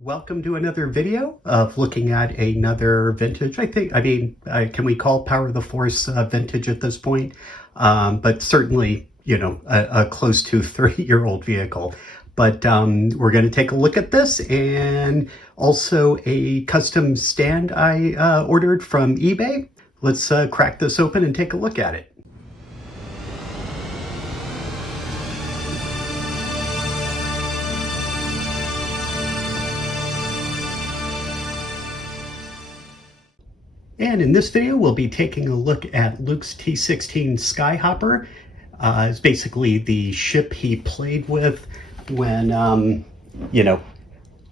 Welcome to another video of looking at another vintage. Can we call Power of the Force vintage at this point? But certainly, a close to 30-year-old vehicle. But we're going to take a look at this, and also a custom stand I ordered from eBay. Let's crack this open and take a look at it. And in this video, we'll be taking a look at Luke's T-16 Skyhopper. It's basically the ship he played with when,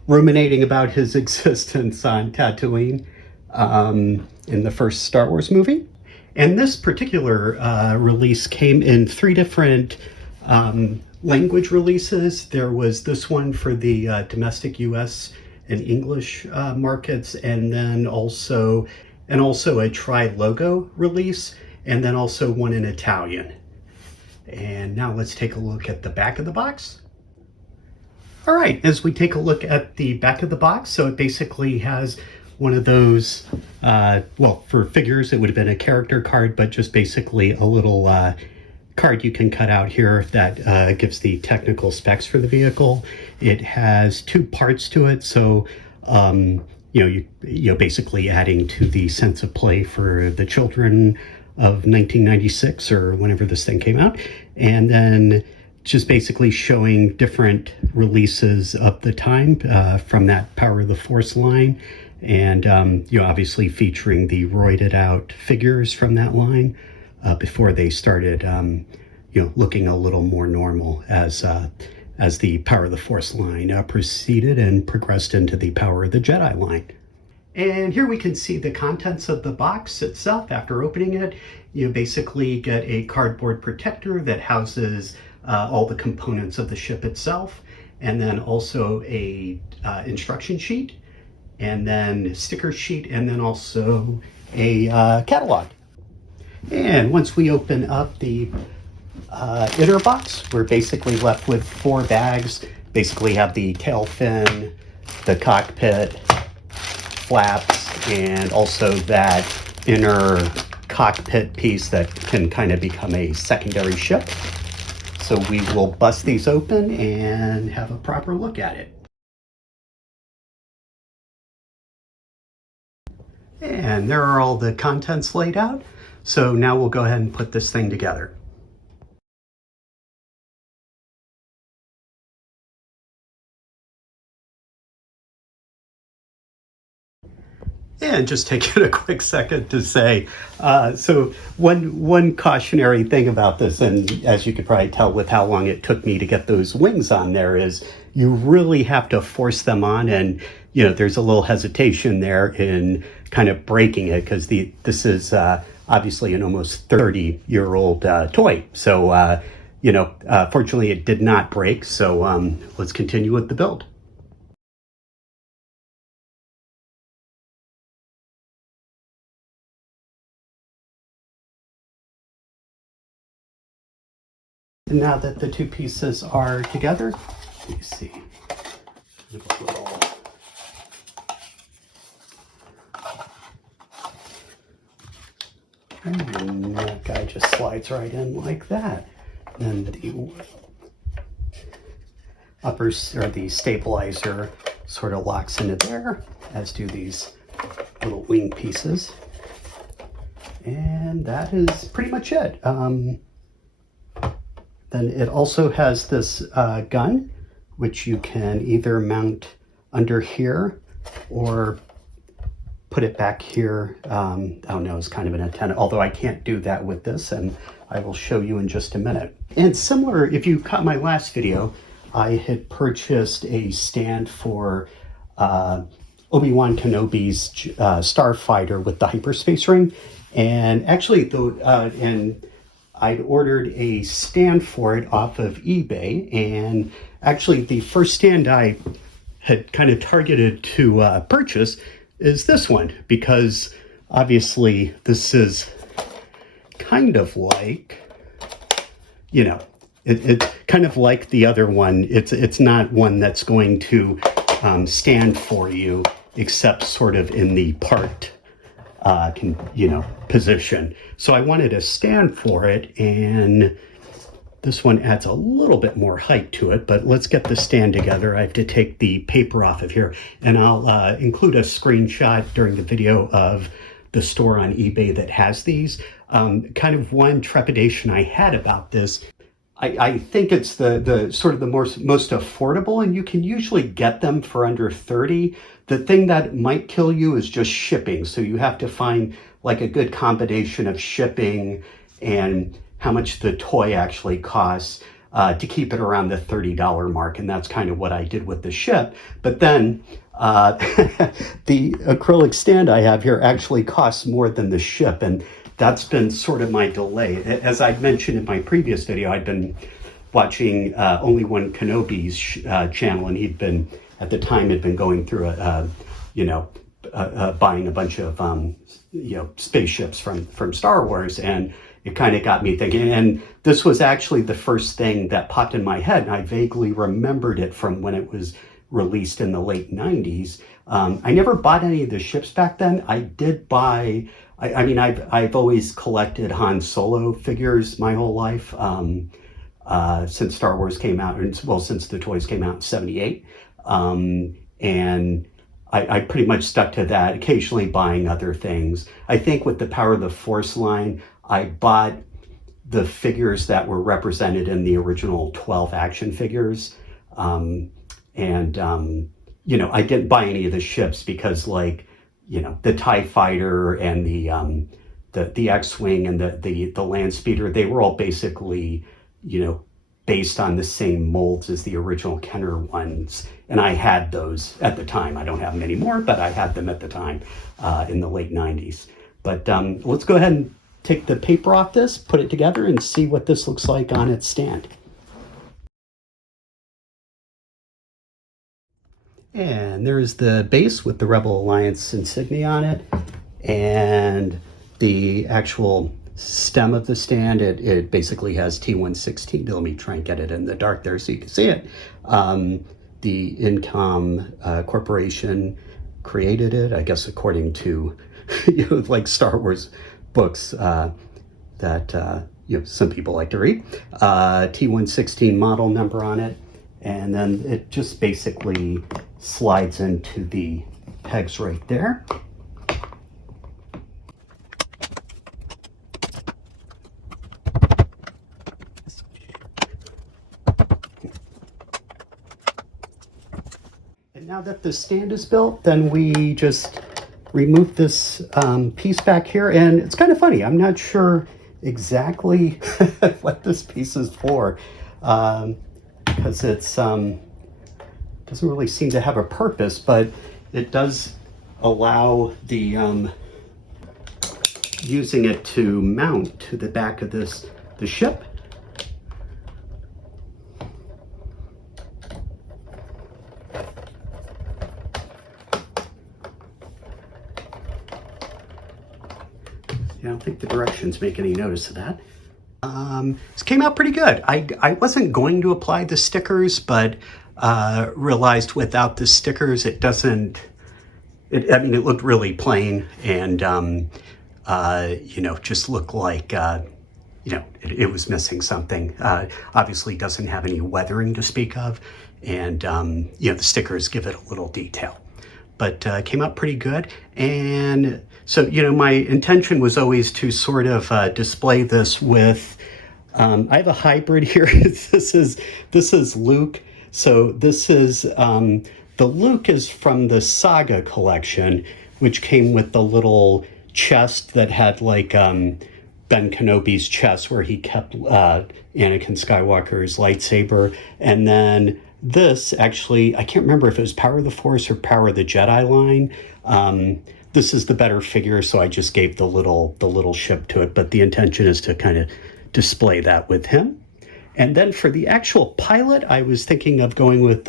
ruminating about his existence on Tatooine in the first Star Wars movie. And this particular release came in 3 different language releases. There was this one for the domestic US and English markets, and then also a tri-logo release, and then also one in Italian. And now let's take a look at the back of the box. All right, as we take a look at the back of the box, so it basically has one of those, for figures, it would have been a character card, but just basically a little card you can cut out here that gives the technical specs for the vehicle. It has 2 parts to it, so basically adding to the sense of play for the children of 1996 or whenever this thing came out, and then just basically showing different releases of the time from that Power of the Force line, and obviously featuring the roided out figures from that line before they started looking a little more normal as the Power of the Force line proceeded and progressed into the Power of the Jedi line. And here we can see the contents of the box itself. After opening it, you basically get a cardboard protector that houses all the components of the ship itself, and then also a instruction sheet, and then sticker sheet, and then also a catalog. And once we open up the inner box, we're basically left with 4 bags. Basically have the tail fin, the cockpit, flaps, and also that inner cockpit piece that can kind of become a secondary ship. So we will bust these open and have a proper look at it. And there are all the contents laid out. So now we'll go ahead and put this thing together. And just taking a quick second to say, so one cautionary thing about this, and as you could probably tell with how long it took me to get those wings on there, is you really have to force them on, and there's a little hesitation there in kind of breaking it, because this is obviously an almost 30-year-old toy. So fortunately it did not break. So let's continue with the build. And now that the 2 pieces are together, let me see. And that guy just slides right in like that. Then the uppers, or the stabilizer, sort of locks into there, as do these little wing pieces. And that is pretty much it. Then it also has this gun, which you can either mount under here or put it back here. I don't know, it's kind of an antenna, although I can't do that with this, and I will show you in just a minute. And similar, if you caught my last video, I had purchased a stand for Obi-Wan Kenobi's starfighter with the hyperspace ring, and actually I'd ordered a stand for it off of eBay, and actually the first stand I had kind of targeted to purchase is this one, because obviously this is kind of like, it's kind of like the other one. It's not one that's going to stand for you, except sort of in the parked position. So I wanted a stand for it, and this one adds a little bit more height to it, but let's get the stand together. I have to take the paper off of here, and I'll include a screenshot during the video of the store on eBay that has these. Kind of one trepidation I had about this, I think it's the sort of the most affordable, and you can usually get them for under 30. The thing that might kill you is just shipping. So you have to find like a good combination of shipping and how much the toy actually costs to keep it around the $30 mark. And that's kind of what I did with the ship. But then the acrylic stand I have here actually costs more than the ship. And that's been sort of my delay. As I mentioned in my previous video, I'd been watching Only One Kenobi's channel, and he'd been, at the time, had been going through buying a bunch of spaceships from Star Wars, and it kind of got me thinking. And this was actually the first thing that popped in my head, and I vaguely remembered it from when it was released in the late 90s. I never bought any of the ships back then. I did buy. I mean, I've always collected Han Solo figures my whole life, since Star Wars came out, since the toys came out in '78, and I pretty much stuck to that, occasionally buying other things. I think with the Power of the Force line, I bought the figures that were represented in the original 12 action figures, I didn't buy any of the ships because, like, the TIE Fighter and the X-Wing and the Land Speeder, they were all basically, based on the same molds as the original Kenner ones. And I had those at the time. I don't have them anymore, but I had them at the time in the late 90s. But let's go ahead and take the paper off this, put it together, and see what this looks like on its stand. And there's the base with the Rebel Alliance insignia on it, and the actual stem of the stand. It basically has T-16. Let me try and get it in the dark there so you can see it. The Incom Corporation created it, I guess, according to like Star Wars books that some people like to read. T-16 model number on it, and then it just basically slides into the pegs right there. And now that the stand is built, then we just remove this piece back here, and it's kind of funny. I'm not sure exactly what this piece is for, because it's doesn't really seem to have a purpose, but it does allow the using it to mount to the back of the ship. I don't think the directions make any notice of that. This came out pretty good. I wasn't going to apply the stickers, but realized without the stickers, it doesn't, I mean, it looked really plain, and, just looked like, it was missing something. Obviously doesn't have any weathering to speak of, and, the stickers give it a little detail. But came out pretty good. And so, my intention was always to sort of display this with, I have a hybrid here. This is Luke. So this is, the Luke is from the Saga collection, which came with the little chest that had like Ben Kenobi's chest where he kept Anakin Skywalker's lightsaber. And then this, actually, I can't remember if it was Power of the Force or Power of the Jedi line. This is the better figure, so I just gave the little ship to it. But the intention is to kind of display that with him. And then for the actual pilot, I was thinking of going with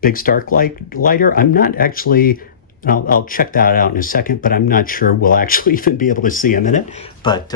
Big Stark Lighter. I'm not actually, I'll check that out in a second, but I'm not sure we'll actually even be able to see him in it. But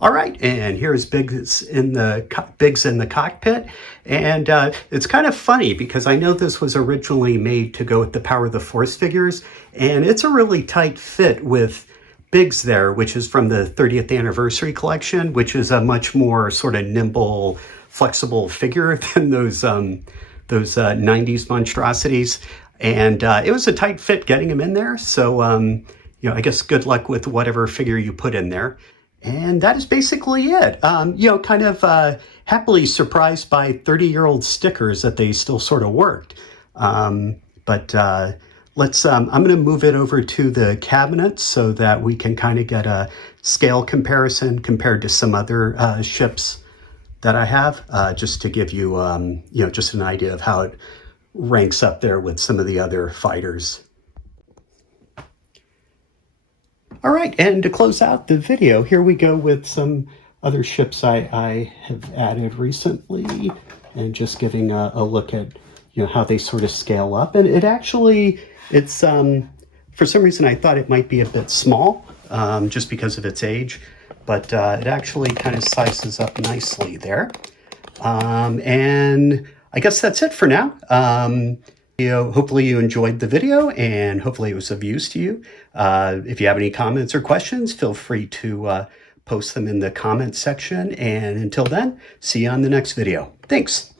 All right, and here's Biggs in the cockpit, and it's kind of funny because I know this was originally made to go with the Power of the Force figures, and it's a really tight fit with Biggs there, which is from the 30th anniversary collection, which is a much more sort of nimble, flexible figure than those 90s monstrosities, and it was a tight fit getting him in there. So I guess good luck with whatever figure you put in there. And that is basically it. Kind of happily surprised by 30-year-old stickers that they still sort of worked. But let's, I'm going to move it over to the cabinet so that we can kind of get a scale comparison compared to some other ships that I have, just to give you, just an idea of how it ranks up there with some of the other fighters. All right, and to close out the video, here we go with some other ships I have added recently, and just giving a look at how they sort of scale up. And it's for some reason I thought it might be a bit small, just because of its age, but it actually kind of sizes up nicely there. And I guess that's it for now. Hopefully you enjoyed the video, and hopefully it was of use to you. If you have any comments or questions, feel free to post them in the comments section. And until then, see you on the next video. Thanks.